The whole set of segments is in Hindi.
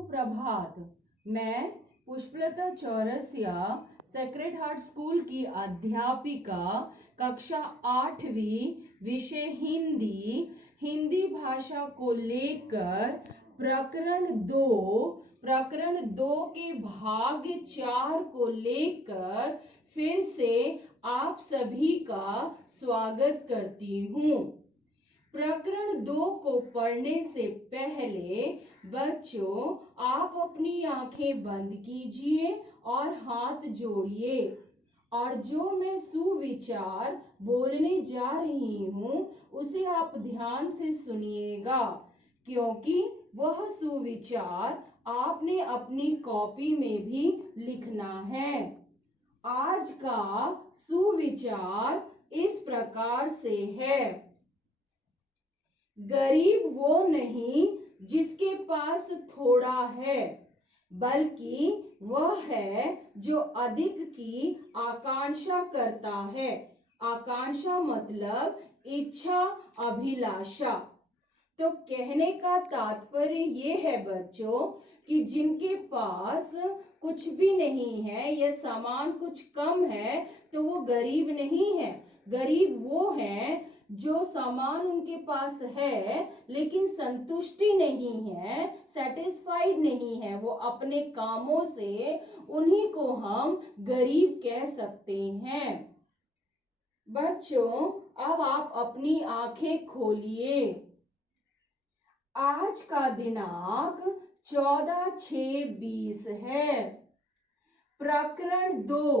सुप्रभात। मैं Pushpalata Chaurasia sacred heart school की अध्यापिका, कक्षा 8वीं, विषय हिंदी भाषा को लेकर प्रकरण दो के भाग 4 को लेकर फिर से आप सभी का स्वागत करती हूँ। प्रकरण 2 को पढ़ने से पहले बच्चों आप अपनी आंखें बंद कीजिए और हाथ जोड़िए और जो मैं सुविचार बोलने जा रही हूँ उसे आप ध्यान से सुनिएगा, क्योंकि वह सुविचार आपने अपनी कॉपी में भी लिखना है। आज का सुविचार इस प्रकार से है। गरीब वो नहीं जिसके पास थोड़ा है, बल्कि वह है जो अधिक की आकांक्षा करता है। आकांक्षा मतलब इच्छा, अभिलाषा। तो कहने का तात्पर्य ये है बच्चों कि जिनके पास कुछ भी नहीं है या सामान कुछ कम है तो वो गरीब नहीं है। गरीब वो है जो सामान उनके पास है लेकिन संतुष्टि नहीं है, सेटिस्फाइड नहीं है वो अपने कामों से, उन्हीं को हम गरीब कह सकते हैं। बच्चों अब आप अपनी आंखें खोलिए। आज का दिनांक 14/6/20 है। प्रकरण 2,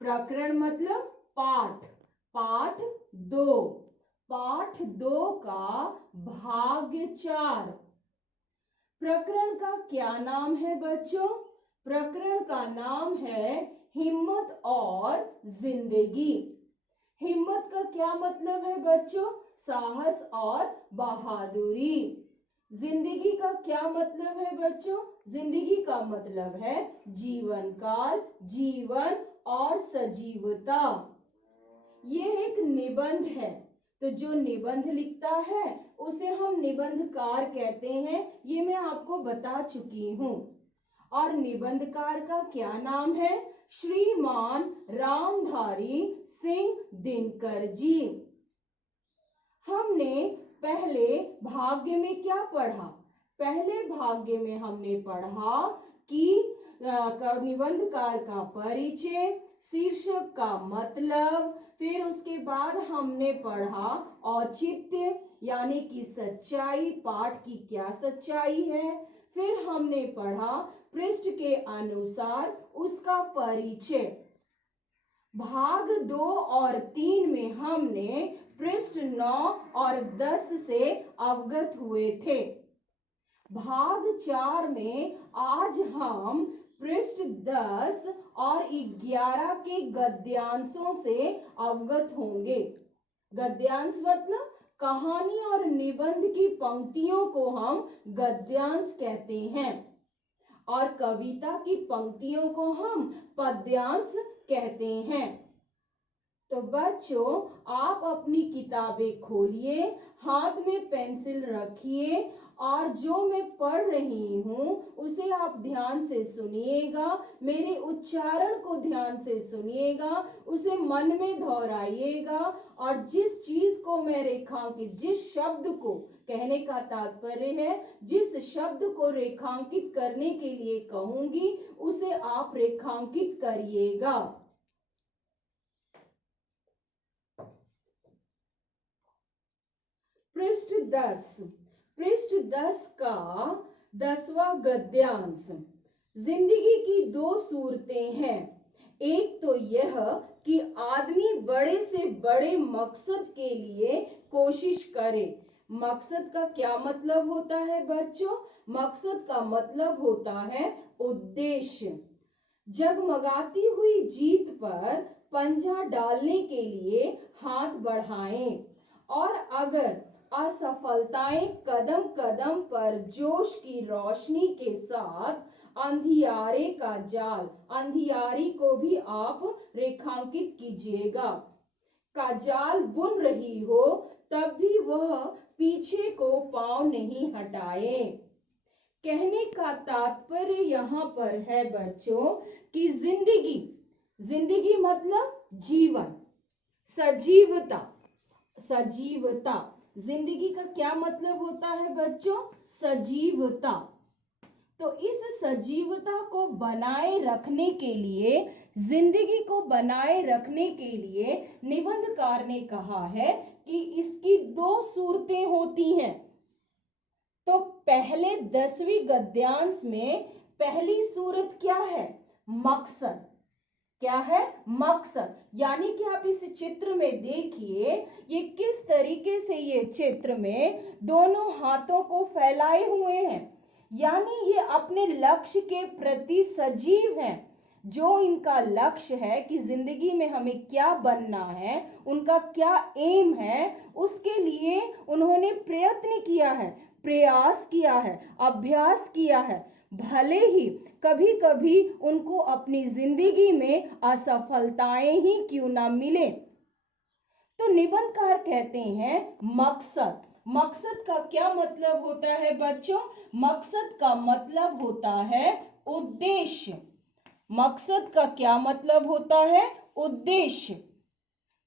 प्रकरण मतलब पाठ 2, पाठ 2 का भाग 4। प्रकरण का क्या नाम है बच्चों? प्रकरण का नाम है हिम्मत और जिंदगी। हिम्मत का क्या मतलब है बच्चों? साहस और बहादुरी। जिंदगी का क्या मतलब है बच्चों? जिंदगी का मतलब है जीवन काल, जीवन और सजीवता। ये एक निबंध है, तो जो निबंध लिखता है उसे हम निबंधकार कहते हैं। ये मैं आपको बता चुकी हूँ। और निबंधकार का क्या नाम है? श्रीमान रामधारी सिंह दिनकर जी। हमने पहले भाग्य में क्या पढ़ा? पहले भाग्य में हमने पढ़ा कि निबंधकार का परिचय, शीर्षक का मतलब, फिर उसके बाद हमने पढ़ा औचित्य यानी कि सच्चाई, पाठ की क्या सच्चाई है। फिर हमने पढ़ा पृष्ठ के अनुसार उसका परिचय। भाग 2 और 3 में हमने पृष्ठ 9 और 10 से अवगत हुए थे। भाग 4 में आज हम पृष्ठ 10 और 11 के गद्यांशों से अवगत होंगे। गद्यांश मतलब कहानी और निबंध की पंक्तियों को हम गद्यांश कहते हैं और कविता की पंक्तियों को हम पद्यांश कहते हैं। तो बच्चों आप अपनी किताबें खोलिए, हाथ में पेंसिल रखिए और जो मैं पढ़ रही हूँ उसे आप ध्यान से सुनिएगा, मेरे उच्चारण को ध्यान से सुनिएगा, उसे मन में दोहराइएगा और जिस चीज को मैं रेखांकित, जिस शब्द को, कहने का तात्पर्य है जिस शब्द को रेखांकित करने के लिए कहूंगी उसे आप रेखांकित करिएगा। पृष्ठ 10 का 10वां गद्यांश। जिंदगी की 2 सूरतें हैं। एक तो यह कि आदमी बड़े से बड़े मकसद के लिए कोशिश करे। मकसद का क्या मतलब होता है बच्चों? मकसद का मतलब होता है उद्देश्य। जगमगाती हुई जीत पर पंजा डालने के लिए हाथ बढ़ाएं और अगर असफलताएं कदम कदम पर जोश की रोशनी के साथ अंधियारे का जाल, अंधियारी को भी आप रेखांकित कीजिएगा, का जाल बुन रही हो तब भी वह पीछे को पांव नहीं हटाए। कहने का तात्पर्य यहाँ पर है बच्चों कि जिंदगी, जिंदगी मतलब जीवन, सजीवता, सजीवता, जिंदगी का क्या मतलब होता है बच्चों? सजीवता। तो इस सजीवता को बनाए रखने के लिए, जिंदगी को बनाए रखने के लिए निबंधकार ने कहा है कि इसकी दो सूरतें होती हैं। तो पहले 10वीं गद्यांश में पहली सूरत क्या है? मकसद। क्या है? मकसद। यानी कि आप इस चित्र में देखिए, ये किस तरीके से ये चित्र में दोनों हाथों को फैलाए हुए हैं, यानी ये अपने लक्ष्य के प्रति सजीव हैं। जो इनका लक्ष्य है कि जिंदगी में हमें क्या बनना है, उनका क्या एम है, उसके लिए उन्होंने प्रयत्न किया है, प्रयास किया है, अभ्यास किया है। भले ही कभी कभी उनको अपनी जिंदगी में असफलताएं ही क्यों ना मिले। तो निबंधकार कहते हैं मकसद। मकसद का क्या मतलब होता है बच्चों? मकसद का मतलब होता है उद्देश्य। मकसद का क्या मतलब होता है? उद्देश्य।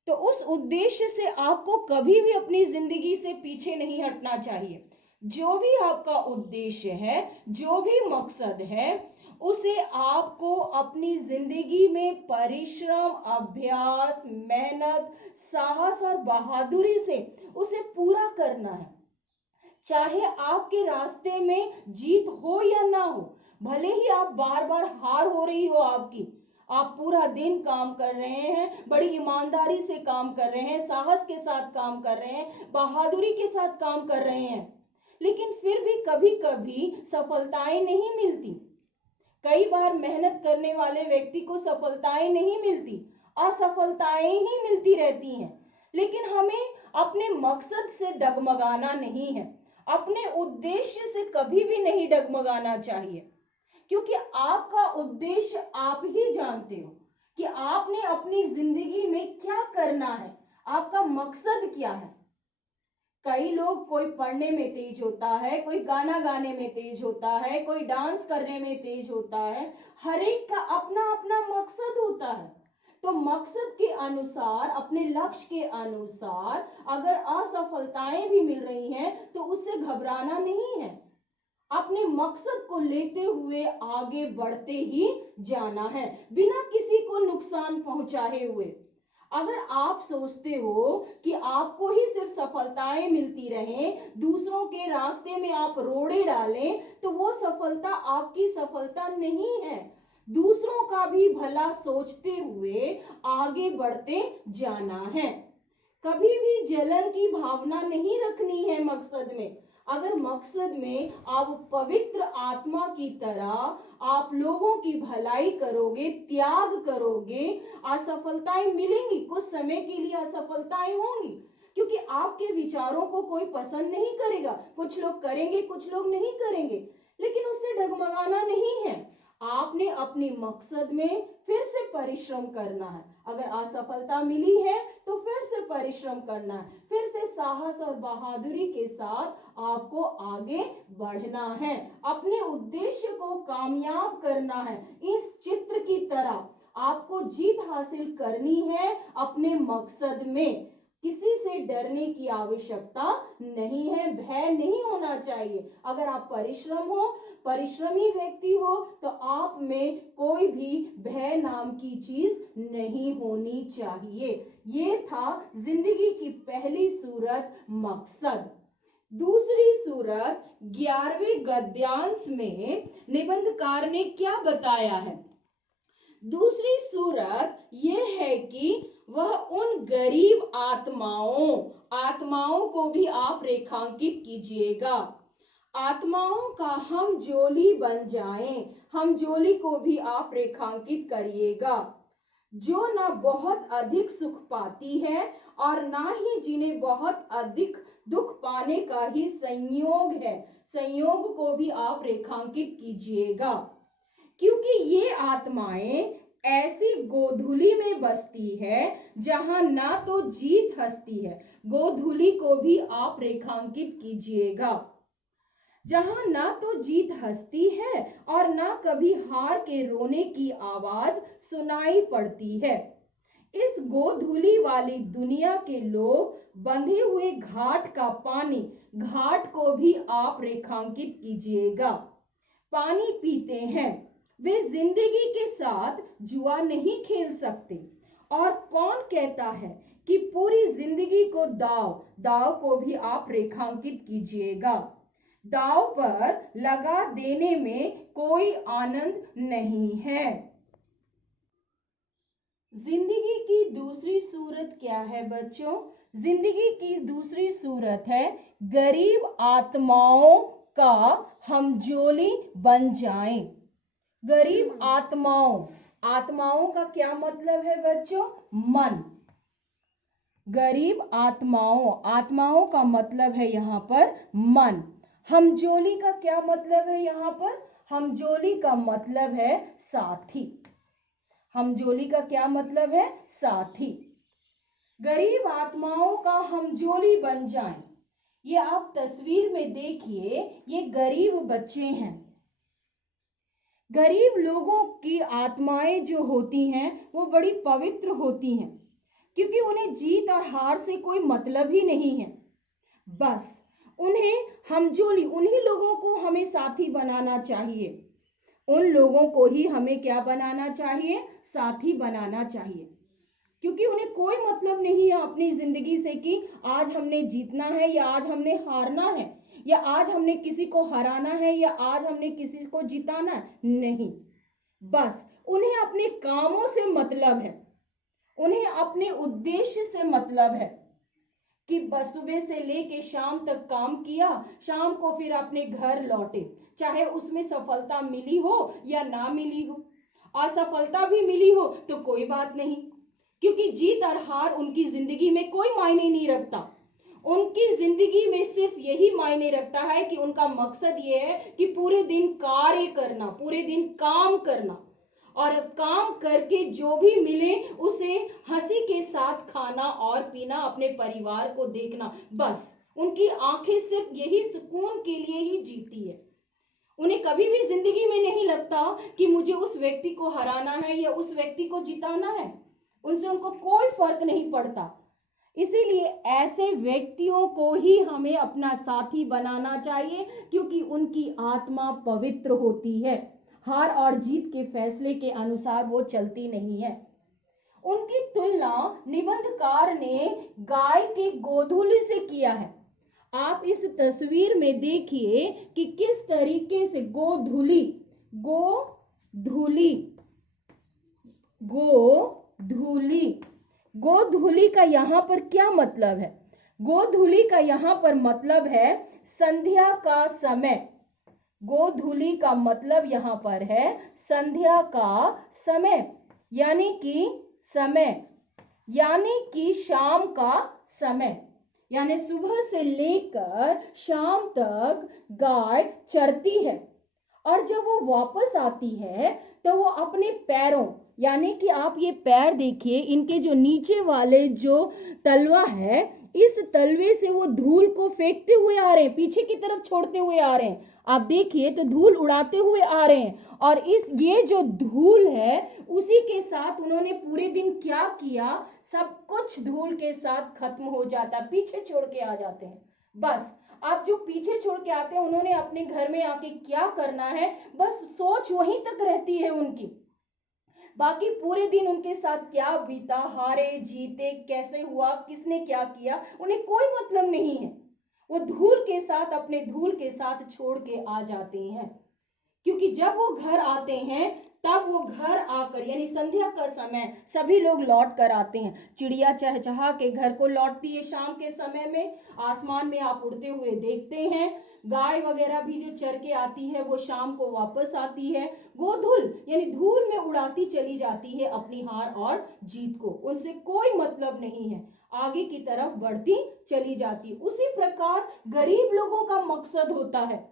तो उस उद्देश्य से आपको कभी भी अपनी जिंदगी से पीछे नहीं हटना चाहिए। जो भी आपका उद्देश्य है, जो भी मकसद है, उसे आपको अपनी जिंदगी में परिश्रम, अभ्यास, मेहनत, साहस और बहादुरी से उसे पूरा करना है। चाहे आपके रास्ते में जीत हो या ना हो, भले ही आप बार बार हार हो रही हो आपकी, आप पूरा दिन काम कर रहे हैं, बड़ी ईमानदारी से काम कर रहे हैं, साहस के साथ काम कर रहे हैं, बहादुरी के साथ काम कर रहे हैं, लेकिन फिर भी कभी कभी सफलताएं नहीं मिलती। कई बार मेहनत करने वाले व्यक्ति को सफलताएं नहीं मिलती, असफलताएं ही मिलती रहती हैं। लेकिन हमें अपने मकसद से डगमगाना नहीं है, अपने उद्देश्य से कभी भी नहीं डगमगाना चाहिए, क्योंकि आपका उद्देश्य आप ही जानते हो कि आपने अपनी जिंदगी में क्या करना है, आपका मकसद क्या है। कई लोग, कोई पढ़ने में तेज होता है, कोई गाना गाने में तेज होता है, कोई डांस करने में तेज होता है। हर एक का अपना अपना मकसद होता है। तो मकसद के अनुसार, अपने लक्ष्य के अनुसार अगर असफलताएं भी मिल रही हैं तो उससे घबराना नहीं है, अपने मकसद को लेते हुए आगे बढ़ते ही जाना है, बिना किसी को नुकसान पहुंचाए हुए। अगर आप सोचते हो कि आपको ही सिर्फ सफलताएं मिलती रहें, दूसरों के रास्ते में आप रोड़े डालें, तो वो सफलता आपकी सफलता नहीं है। दूसरों का भी भला सोचते हुए आगे बढ़ते जाना है। कभी भी जलन की भावना नहीं रखनी है मकसद में। अगर मकसद में आप पवित्र आत्मा की तरह आप लोगों की भलाई करोगे, त्याग करोगे, असफलताएं मिलेंगी, कुछ समय के लिए असफलताएं होंगी, क्योंकि आपके विचारों को कोई पसंद नहीं करेगा। कुछ लोग करेंगे, कुछ लोग नहीं करेंगे, लेकिन उससे डगमगाना नहीं है। आपने अपने मकसद में फिर से परिश्रम करना है। अगर असफलता मिली है तो फिर से परिश्रम करना है, फिर से साहस और बहादुरी के साथ आपको आगे बढ़ना है, अपने उद्देश्य को कामयाब करना है। इस चित्र की तरह आपको जीत हासिल करनी है अपने मकसद में। किसी से डरने की आवश्यकता नहीं है, भय नहीं होना चाहिए। अगर आप परिश्रमी व्यक्ति हो तो आप में कोई भी भय नाम की चीज नहीं होनी चाहिए। ये था जिंदगी की पहली सूरत, मकसद। दूसरी सूरत 11वें गद्यांश में निबंधकार ने क्या बताया है? दूसरी सूरत यह है कि वह उन गरीब आत्माओं को भी आप रेखांकित कीजिएगा। आत्माओं का हम जोली बन जाएं, हम जोली को भी आप रेखांकित करिएगा, जो ना बहुत अधिक सुख पाती है और ना ही जिन्हें बहुत अधिक दुख पाने का ही संयोग है। संयोग को भी आप रेखांकित कीजिएगा, क्योंकि ये आत्माएं ऐसी गोधूली में बसती है जहां ना तो जीत हंसती है। गोधूली को भी आप रेखांकित कीजिएगा। जहां ना तो जीत हंसती है और ना कभी हार के रोने की आवाज सुनाई पड़ती है। इस गोधूली वाली दुनिया के लोग बंधे हुए घाट का पानी, घाट को भी आप रेखांकित कीजिएगा। पानी पीते हैं, वे जिंदगी के साथ जुआ नहीं खेल सकते। और कौन कहता है कि पूरी जिंदगी को दाव, दाव को भी आप रेखांकित कीजिएगा। दाव पर लगा देने में कोई आनंद नहीं है। जिंदगी की दूसरी सूरत क्या है बच्चों? जिंदगी की दूसरी सूरत है गरीब आत्माओं का हमजोली बन जाएं। गरीब आत्माओं, आत्माओं का क्या मतलब है बच्चों? मन। गरीब आत्माओं, आत्माओं का मतलब है यहाँ पर मन। हमजोली का क्या मतलब है यहाँ पर? हमजोली का मतलब है साथी। हमजोली का क्या मतलब है? साथी। गरीब आत्माओं का हमजोली बन जाएं। ये आप तस्वीर में देखिए, ये गरीब बच्चे हैं। गरीब लोगों की आत्माएं जो होती हैं वो बड़ी पवित्र होती हैं, क्योंकि उन्हें जीत और हार से कोई मतलब ही नहीं है। बस उन्हें हमजोली, उन्हीं लोगों को हमें साथी बनाना चाहिए। उन लोगों को ही हमें क्या बनाना चाहिए? साथी बनाना चाहिए, क्योंकि उन्हें कोई मतलब नहीं है अपनी जिंदगी से कि आज हमने जीतना है या आज हमने हारना है, या आज हमने किसी को हराना है या आज हमने किसी को जिताना है। नहीं, बस उन्हें अपने कामों से मतलब है, उन्हें अपने उद्देश्य से मतलब है कि बस सुबह से लेके शाम तक काम किया, शाम को फिर अपने घर लौटे, चाहे उसमें सफलता मिली हो या ना मिली हो। असफलता भी मिली हो तो कोई बात नहीं, क्योंकि जीत और हार उनकी जिंदगी में कोई मायने नहीं रखता। उनकी जिंदगी में सिर्फ यही मायने रखता है कि उनका मकसद ये है कि पूरे दिन कार्य करना, पूरे दिन काम करना, और काम करके जो भी मिले उसे हंसी के साथ खाना और पीना, अपने परिवार को देखना। बस उनकी आंखें सिर्फ यही सुकून के लिए ही जीती है। उन्हें कभी भी जिंदगी में नहीं लगता कि मुझे उस व्यक्ति को हराना है या उस व्यक्ति को जिताना है। उनसे उनको कोई फर्क नहीं पड़ता। इसीलिए ऐसे व्यक्तियों को ही हमें अपना साथी बनाना चाहिए, क्योंकि उनकी आत्मा पवित्र होती है। हार और जीत के फैसले के अनुसार वो चलती नहीं है। उनकी तुलना निबंधकार ने गाय के गोधूली से किया है। आप इस तस्वीर में देखिए कि किस तरीके से गोधूली, गोधूली, गोधूली, गोधूली का यहाँ पर क्या मतलब है? गोधूली का यहाँ पर मतलब है संध्या का समय। गोधूली का मतलब यहाँ पर है संध्या का समय, यानी कि समय, यानी कि शाम का समय। यानी सुबह से लेकर शाम तक गाय चरती है, और जब वो वापस आती है तो वो अपने पैरों, यानी कि आप ये पैर देखिए, इनके जो नीचे वाले जो तलवा है, इस तलवे से वो धूल को फेंकते हुए आ रहे हैं, पीछे की तरफ छोड़ते हुए आ रहे हैं। आप देखिए तो धूल उड़ाते हुए आ रहे हैं, और ये जो धूल है उसी के साथ उन्होंने पूरे दिन क्या किया, सब कुछ धूल के साथ खत्म हो जाता, पीछे छोड़ के आ जाते हैं। बस आप जो पीछे छोड़ के आते हैं, उन्होंने अपने घर में आके क्या करना है, बस सोच वहीं तक रहती है उनकी। बाकी पूरे दिन उनके साथ क्या बीता, हारे जीते, कैसे हुआ, किसने क्या किया, उन्हें कोई मतलब नहीं है। वो धूल के साथ, अपने धूल के साथ छोड़ के आ जाते हैं, क्योंकि जब वो घर आते हैं तब वो घर आकर, यानी संध्या का समय, सभी लोग लौट कर आते हैं। चिड़िया चहचहा के घर को लौटती है शाम के समय में, आसमान में आप उड़ते हुए देखते हैं। गाय वगैरह भी जो चर के आती है वो शाम को वापस आती है। गोधूल यानी धूल में उड़ाती चली जाती है अपनी हार और जीत को, उनसे कोई मतलब नहीं है, आगे की तरफ बढ़ती चली जाती। उसी प्रकार गरीब लोगों का मकसद होता है।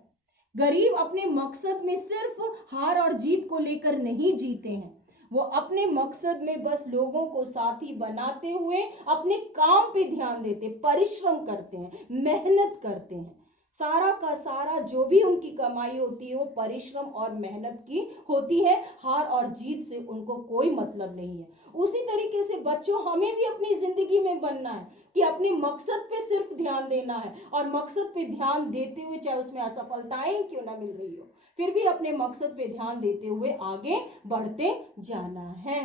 गरीब अपने मकसद में सिर्फ हार और जीत को लेकर नहीं जीते हैं, वो अपने मकसद में बस लोगों को साथी बनाते हुए अपने काम पे ध्यान देते, परिश्रम करते हैं, मेहनत करते हैं। सारा का सारा जो भी उनकी कमाई होती है वो परिश्रम और मेहनत की होती है। हार और जीत से उनको कोई मतलब नहीं है। उसी तरीके से बच्चों, हमें भी अपनी जिंदगी में बनना है कि अपने मकसद पे सिर्फ ध्यान देना है, और मकसद पे ध्यान देते हुए चाहे उसमें असफलताएं क्यों ना मिल रही हो, फिर भी अपने मकसद पे ध्यान देते हुए आगे बढ़ते जाना है।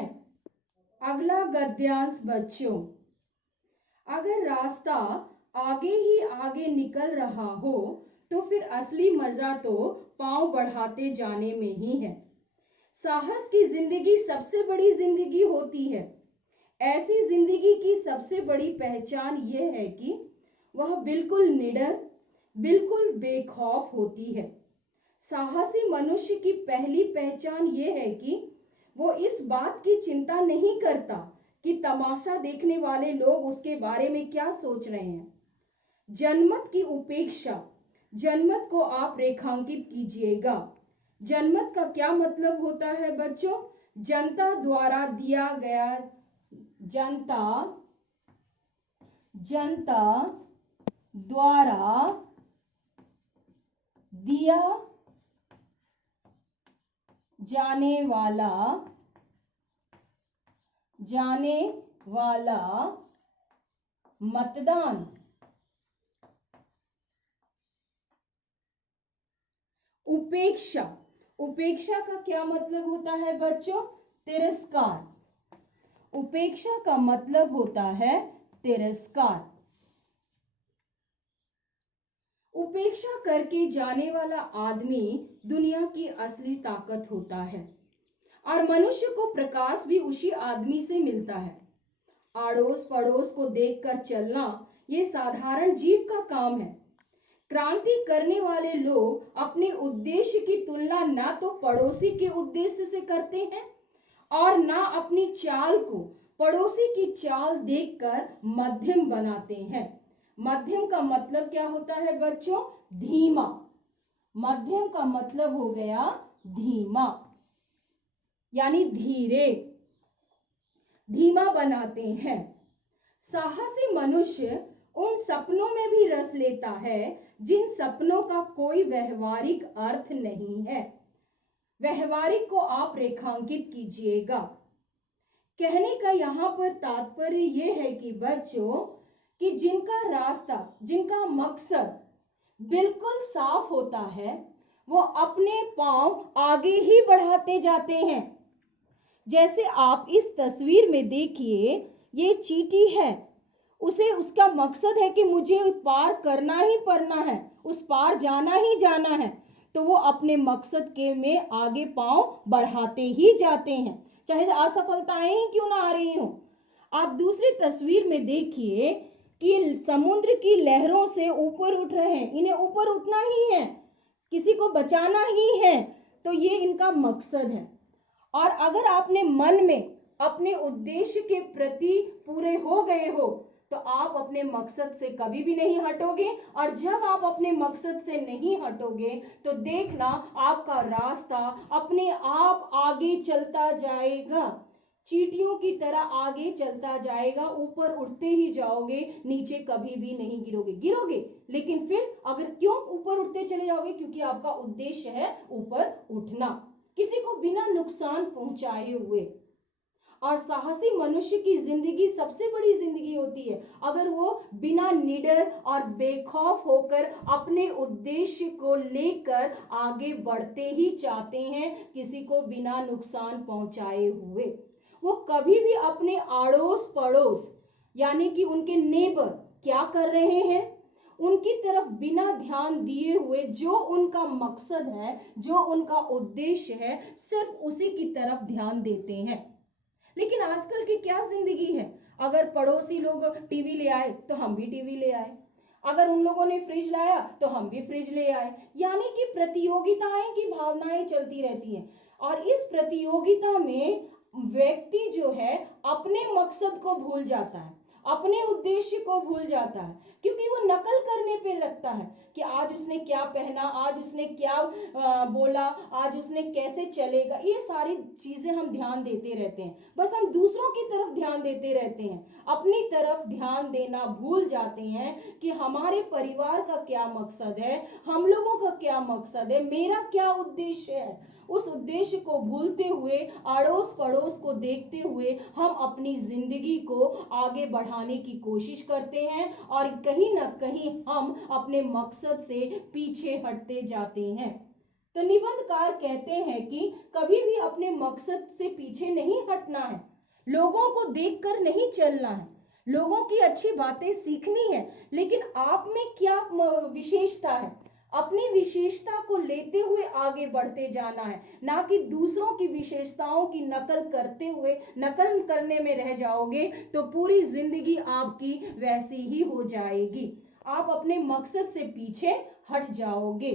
अगला गद्यांश बच्चों, अगर रास्ता आगे ही आगे निकल रहा हो तो फिर असली मजा तो पांव बढ़ाते जाने में ही है। साहस की जिंदगी सबसे बड़ी जिंदगी होती है। ऐसी जिंदगी की सबसे बड़ी पहचान यह है कि वह बिल्कुल निडर, बिल्कुल बेखौफ होती है। साहसी मनुष्य की पहली पहचान यह है कि वो इस बात की चिंता नहीं करता कि तमाशा देखने वाले लोग उसके बारे में क्या सोच रहे हैं। जनमत की उपेक्षा, जनमत को आप रेखांकित कीजिएगा। जनमत का क्या मतलब होता है बच्चों? जनता द्वारा दिया गया, जनता द्वारा दिया जाने वाला मतदान। उपेक्षा, उपेक्षा का क्या मतलब होता है बच्चों? तिरस्कार। उपेक्षा का मतलब होता है तिरस्कार। उपेक्षा करके जाने वाला आदमी दुनिया की असली ताकत होता है, और मनुष्य को प्रकाश भी उसी आदमी से मिलता है। आड़ोस पड़ोस को देखकर चलना ये साधारण जीव का काम है। क्रांति करने वाले लोग अपने उद्देश्य की तुलना ना तो पड़ोसी के उद्देश्य से करते हैं और ना अपनी चाल को पड़ोसी की चाल देखकर मध्यम बनाते हैं। मध्यम का मतलब क्या होता है बच्चों? धीमा। मध्यम का मतलब हो गया धीमा, यानी धीरे, धीमा बनाते हैं। साहसी मनुष्य उन सपनों में भी रस लेता है जिन सपनों का कोई व्यवहारिक अर्थ नहीं है। व्यवहारिक को आप रेखांकित कीजिएगा। कहने का यहाँ पर तात्पर्य यह है कि बच्चों, कि जिनका रास्ता, जिनका मकसद बिल्कुल साफ होता है, वो अपने पांव आगे ही बढ़ाते जाते हैं। जैसे आप इस तस्वीर में देखिए, ये चींटी है, उसे उसका मकसद है कि मुझे पार करना ही करना है, उस पार जाना ही जाना है, तो वो अपने मकसद के में आगे पांव बढ़ाते ही जाते हैं, चाहे असफलताएं ही क्यों ना आ रही हो। आप दूसरी तस्वीर में देखिए कि समुद्र की लहरों से ऊपर उठ रहे हैं, इन्हें ऊपर उठना ही है, किसी को बचाना ही है, तो ये इनका मकसद है। और अगर आपने मन में अपने उद्देश्य के प्रति पूरे हो गए हो तो आप अपने मकसद से कभी भी नहीं हटोगे, और जब आप अपने मकसद से नहीं हटोगे तो देखना आपका रास्ता अपने आप आगे चलता जाएगा, चींटियों की तरह आगे चलता जाएगा, ऊपर उठते ही जाओगे, नीचे कभी भी नहीं गिरोगे, लेकिन फिर अगर क्यों ऊपर उठते चले जाओगे? क्योंकि आपका उद्देश्य है ऊपर उठना, किसी को बिना नुकसान पहुंचाए हुए। और साहसी मनुष्य की जिंदगी सबसे बड़ी जिंदगी होती है अगर वो बिना निडर और बेखौफ होकर अपने उद्देश्य को लेकर आगे बढ़ते ही चाहते हैं, किसी को बिना नुकसान पहुंचाए हुए। वो कभी भी अपने आड़ोस पड़ोस यानी कि उनके नेबर क्या कर रहे हैं उनकी तरफ बिना ध्यान दिए हुए, जो उनका मकसद है, जो उनका उद्देश्य है, सिर्फ उसी की तरफ ध्यान देते हैं। लेकिन आजकल की क्या जिंदगी है? अगर पड़ोसी लोग टीवी ले आए तो हम भी टीवी ले आए, अगर उन लोगों ने फ्रिज लाया तो हम भी फ्रिज ले आए, यानी कि प्रतियोगिताएं की भावनाएं चलती रहती हैं। और इस प्रतियोगिता में व्यक्ति जो है अपने मकसद को भूल जाता है, अपने उद्देश्य को भूल जाता है, क्योंकि वो नकल करने पे लगता है कि आज उसने क्या पहना, आज उसने क्या बोला, आज उसने कैसे चलेगा। ये सारी चीजें हम ध्यान देते रहते हैं, बस हम दूसरों की तरफ ध्यान देते रहते हैं, अपनी तरफ ध्यान देना भूल जाते हैं कि हमारे परिवार का क्या मकसद है, हम लोगों का क्या मकसद है, मेरा क्या उद्देश्य है। उस उद्देश्य को भूलते हुए, अड़ोस पड़ोस को देखते हुए हम अपनी जिंदगी को आगे बढ़ाने की कोशिश करते हैं और कहीं ना कहीं हम अपने मकसद से पीछे हटते जाते हैं। तो निबंधकार कहते हैं कि कभी भी अपने मकसद से पीछे नहीं हटना है, लोगों को देखकर नहीं चलना है, लोगों की अच्छी बातें सीखनी है, लेकिन आप में क्या विशेषता है, अपनी विशेषता को लेते हुए आगे बढ़ते जाना है, ना कि दूसरों की विशेषताओं की नकल करते हुए, नकल करने में रह जाओगे तो पूरी जिंदगी आपकी वैसी ही हो जाएगी, आप अपने मकसद से पीछे हट जाओगे।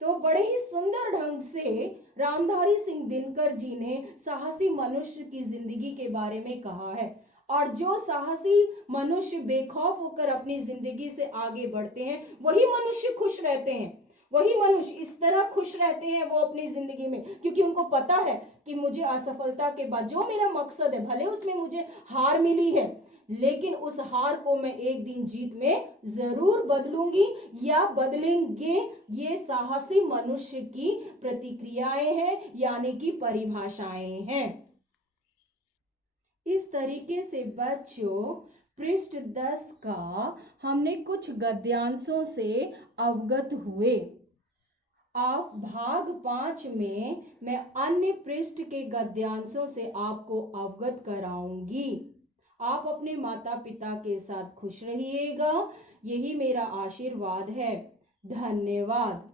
तो बड़े ही सुंदर ढंग से रामधारी सिंह दिनकर जी ने साहसी मनुष्य की जिंदगी के बारे में कहा है, और जो साहसी मनुष्य बेखौफ होकर अपनी जिंदगी से आगे बढ़ते हैं वही मनुष्य खुश रहते हैं, वही मनुष्य इस तरह खुश रहते हैं वो अपनी जिंदगी में, क्योंकि उनको पता है कि मुझे असफलता के बाद जो मेरा मकसद है, भले उसमें मुझे हार मिली है, लेकिन उस हार को मैं एक दिन जीत में जरूर बदलूंगी या बदलेंगे। ये साहसी मनुष्य की प्रतिक्रियाएं हैं, यानी कि परिभाषाएं हैं। इस तरीके से बच्चों पृष्ठ 10 का हमने कुछ गद्यांशों से अवगत हुए। अब भाग 5 में मैं अन्य पृष्ठ के गद्यांशों से आपको अवगत कराऊंगी। आप अपने माता पिता के साथ खुश रहिएगा, यही मेरा आशीर्वाद है। धन्यवाद।